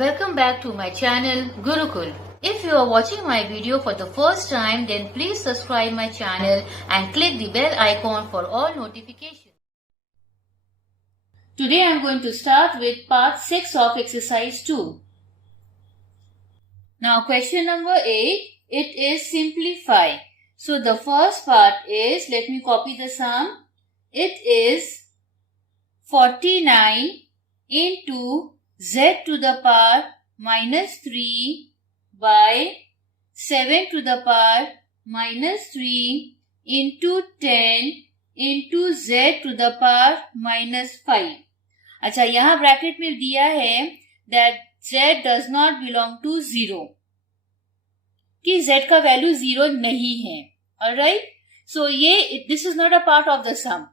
Welcome back to my channel Gurukul. If you are watching my video for the first time, then please subscribe my channel and click the bell icon for all notifications. Today I am going to start with part 6 of exercise 2. Now question number 8, it is simplify. So the first part is, let me copy the sum. It is 49 into z to the power minus 3 by 7 to the power minus 3 into 10 into z to the power minus 5. अच्छा, यहाँ bracket में दिया है that z does not belong to 0, कि z का value 0 नहीं है. Alright, so ये this is not a part of the sum.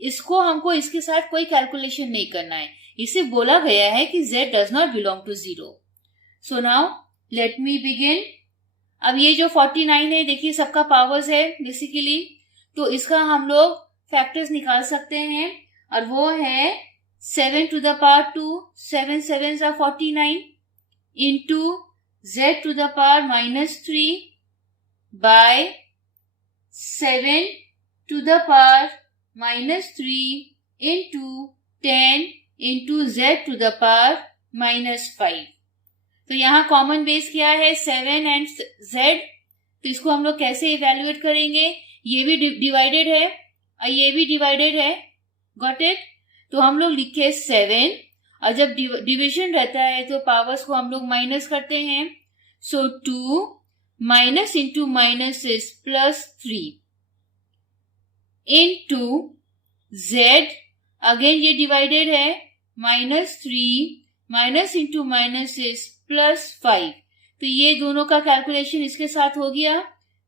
इसको हमको इसके साथ कोई कैलकुलेशन नहीं करना है. इसे बोला गया है कि z does not belong to 0. So now let me begin. अब ये जो 49 है, देखिए सबका पावर्स है बेसिकली, तो इसका हम लोग फैक्टर्स निकाल सकते हैं और वो है 7 to the power 2, 7 7s are 49 into z to the power minus 3 by 7 to the power minus 3 into 10 into z to the power minus 5. तो यहाँ कॉमन बेस क्या है? 7 एंड z. तो इसको हम लोग कैसे इवेल्युएट करेंगे? ये भी डिवाइडेड है और ये भी डिवाइडेड है. Got it? तो हम लोग लिखे 7 और जब डिवीजन रहता है तो पावर्स को हम लोग माइनस करते हैं. सो 2 minus into minus is plus 3 into z. Again ये डिवाइडेड है. Minus 3 minus into minus is plus 5. तो ये दोनों का कैलकुलेशन इसके साथ हो गया.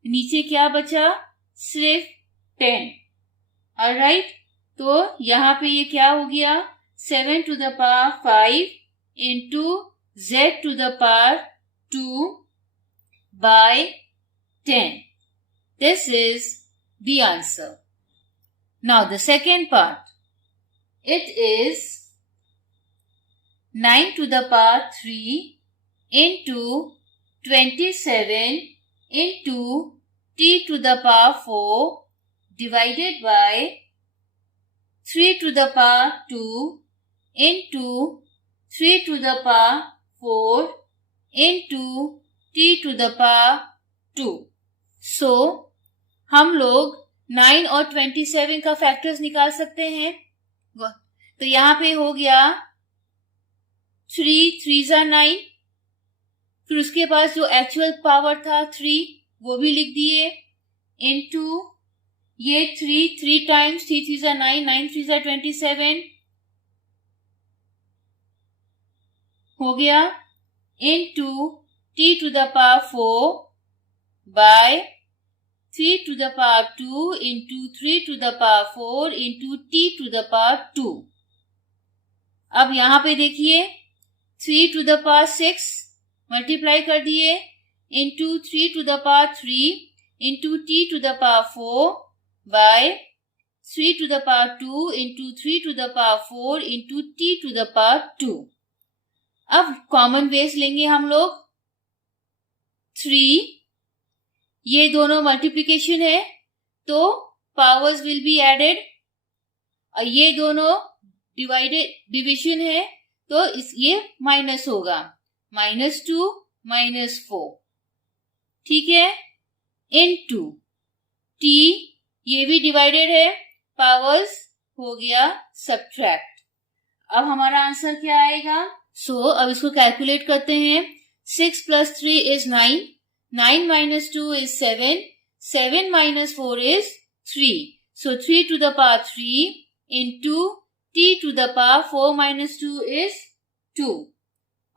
नीचे क्या बचा? सिर्फ 10. ऑलराइट, तो यहाँ पे ये क्या हो गया? 7 to the power 5 into z to the power 2 by 10. This is the answer. Now the second part. It is 9 to the power 3 into 27 into t to the power 4 divided by 3 to the power 2 into 3 to the power 4 into t to the power 2. So, हम लोग 9 और 27 का factors निकाल सकते हैं. तो यहाँ पे हो गया 3 3s are 9. फिर उसके पास जो एक्चुअल पावर था 3 वो भी लिख दिए. इनटू ये 3 times 3 3s are 9, 9 3s are 27 हो गया. Into t to the power 4 by 3 to the power 2 into 3 to the power 4 into t to the power 2. अब यहां पे देखिए 3 to the power 6 मल्टीप्लाई कर दिए into 3 to the power 3 into t to the power 4 by 3 to the power 2 into 3 to the power 4 into t to the power 2. अब common base लेंगे हम लोग 3. ये दोनों मल्टीप्लिकेशन है तो पावर्स विल बी एडेड और ये दोनों डिविजन है तो ये माइनस होगा. -2 -4. ठीक है. इनटू t, ये भी डिवाइडेड है, पावर्स हो गया सब्ट्रैक्ट. अब हमारा आंसर क्या आएगा? अब इसको कैलकुलेट करते हैं. 6 plus 3 is 9. 9 minus 2 is 7. 7 minus 4 is 3. So 3 to the power 3 into t to the power 4 minus 2 is 2.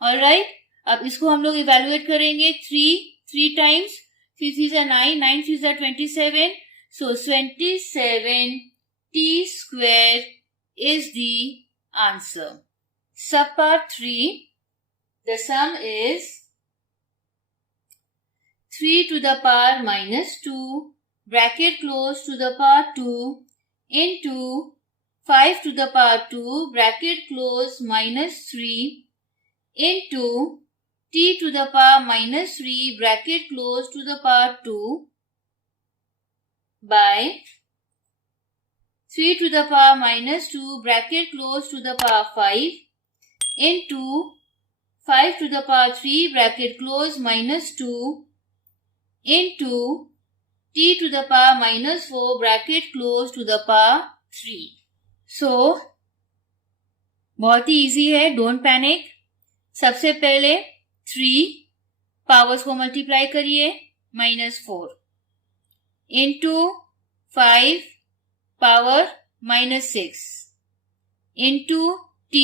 Alright, अब इसको हम लोग इवेल्युएट करेंगे. 3 times 3 3s are 9, 9 3s are 27. So 27 t square is the answer. Subpart 3, the sum is 3 to the power minus 2 bracket close to the power 2 into 5 to the power 2 bracket close minus 3 into t to the power minus 3 bracket close to the power 2 by 3 to the power minus 2 bracket close to the power 5 into 5 to the power 3 bracket close minus 2 into t to the power minus 4 bracket close to the power 3. So, बहुत ही easy है, don't panic. सबसे पहले 3 powers को multiply करिए, -4 into 5 power -6 into t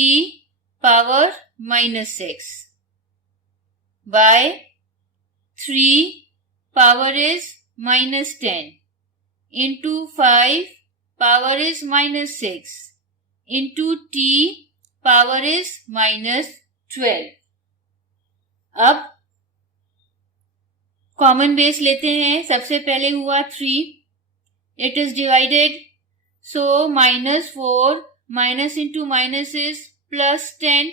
power -6 by 3 power is -10 into 5 power is -6 into t power is -12. अब common base लेते हैं. सबसे पहले हुआ 3, it is divided, so -4 minus into minus is +10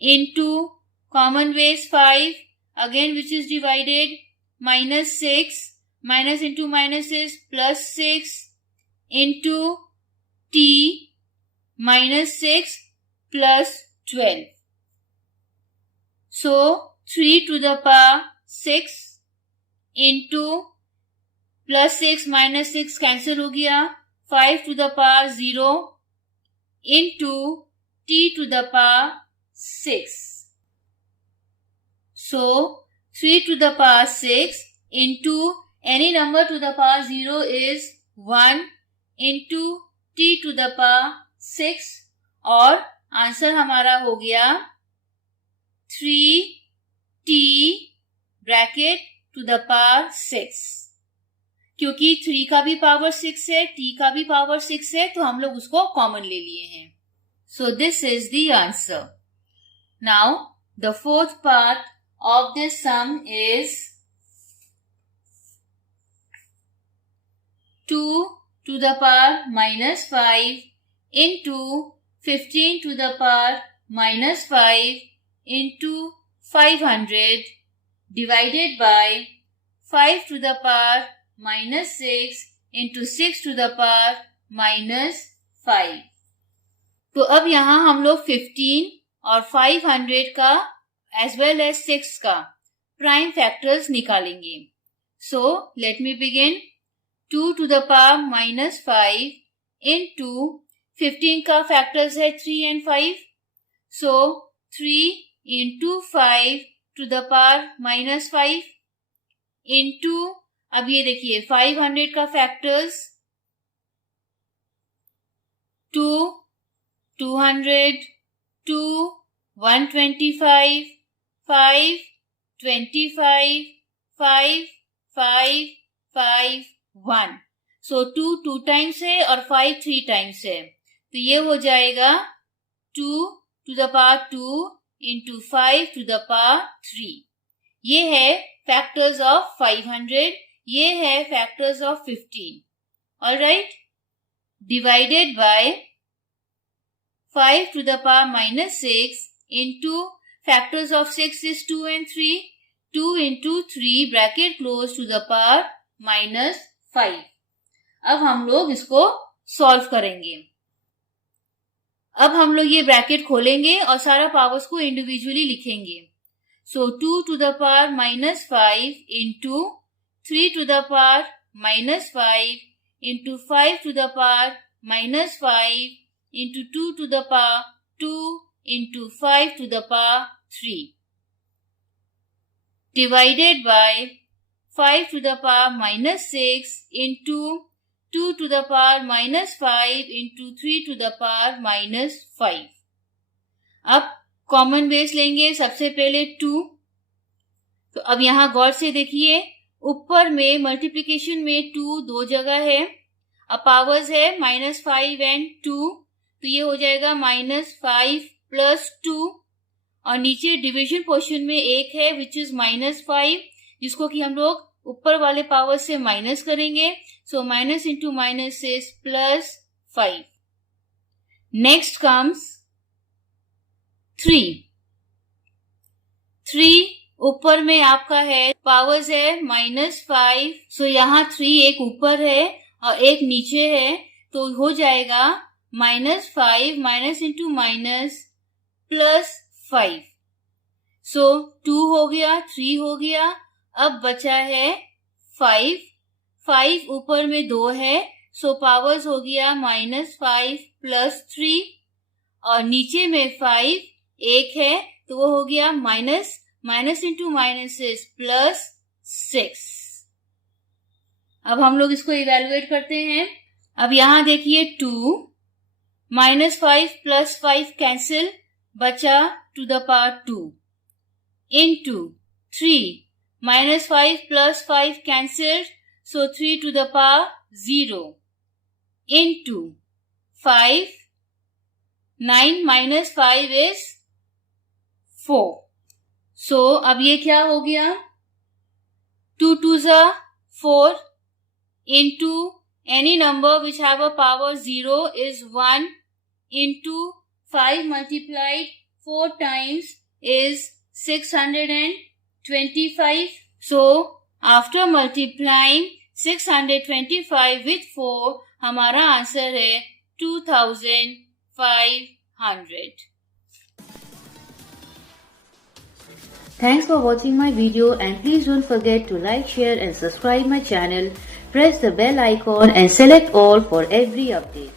into common base 5 again which is divided, -6 minus into minus is +6 into t -6 plus 12. So 3 to the power 6 into +6 -6 cancel हो गया, 5 to the power 0 into t to the power 6. So 3 to the power 6 into any number to the power 0 is 1 into t to the power 6 और answer हमारा हो गया 3t bracket to the power 6. क्योंकि 3 का भी power 6 है, t का भी पावर 6 है, तो हम लोग उसको कॉमन ले लिए हैं. So this is the answer. Now the fourth part of this sum is 2 to the power -5 into 15 to the power -5 into 500 divided by 5 to the power -6 into 6 to the power -5. तो अब यहाँ हम लोग 15 और 500 का एज वेल एज 6 का prime factors निकालेंगे. So let me begin. 2 to the power -5 into 15 का फैक्टर्स है 3 and 5. So 3 into 5 to the power -5 into, अब ये देखिए 500 का फैक्टर्स 2, 200, 2, 125, 5, 25, 5, 5, 5, 1. सो 2 टाइम्स है और 5 3 टाइम्स है, तो ये हो जाएगा 2 to the power 2 into 5 to the power 3. ये है फैक्टर्स ऑफ 500, ये है factors of 15. Alright, divided by 5 to the power -6 into factors of 6 is 2 and 3. 2 into 3 bracket close to the power -5. अब हम लोग इसको सॉल्व करेंगे. अब हम लोग ये ब्रैकेट खोलेंगे और सारा पावर्स को इंडिविजुअली लिखेंगे. सो 2 to the power -5 into 3 to the power -5 into 5 to the power -5 into 2 to the power 2 into 5 to the power 3 divided by 5 to the power -6 into 2 to the power -5 into 3 to the power -5. अब common base लेंगे. सबसे पहले 2. तो अब यहां गौर से देखिए, ऊपर में मल्टीप्लिकेशन में 2 दो जगह है. अब पावर्स है -5 एंड 2, तो ये हो जाएगा -5 + 2 और नीचे डिवीजन पोर्शन में 1 है विच इज -5, जिसको कि हम लोग ऊपर वाले पावर से माइनस करेंगे. So minus into minus is +5. Next comes 3. 3 ऊपर में आपका है, पावर्स है -5, सो यहाँ 3 एक ऊपर है और एक नीचे है, तो हो जाएगा -5 माइनस इंटू माइनस +5. सो 2 हो गया, 3 हो गया, अब बचा है 5. 5 ऊपर में 2 है, सो पावर्स हो गया -5 +3 और नीचे में 5 एक है, तो वो हो गया माइनस इंटू माइनस इज +6. अब हम लोग इसको इवेलुएट करते हैं. अब यहां देखिए 2 -5 +5 कैंसिल, बचा to the power 2 into 3 -5 +5 cancelled, so 3 to the power 0 into 5. 9 minus 5 is 4. So अब ये क्या हो गया, 2 2s are 4 into any number which have a power 0 is 1 into 5 multiplied 4 times is 625. So after multiplying 625 with 4, हमारा answer है 2500. Thanks for watching my video and please don't forget to like, share and subscribe my channel. Press the bell icon and select all for every update.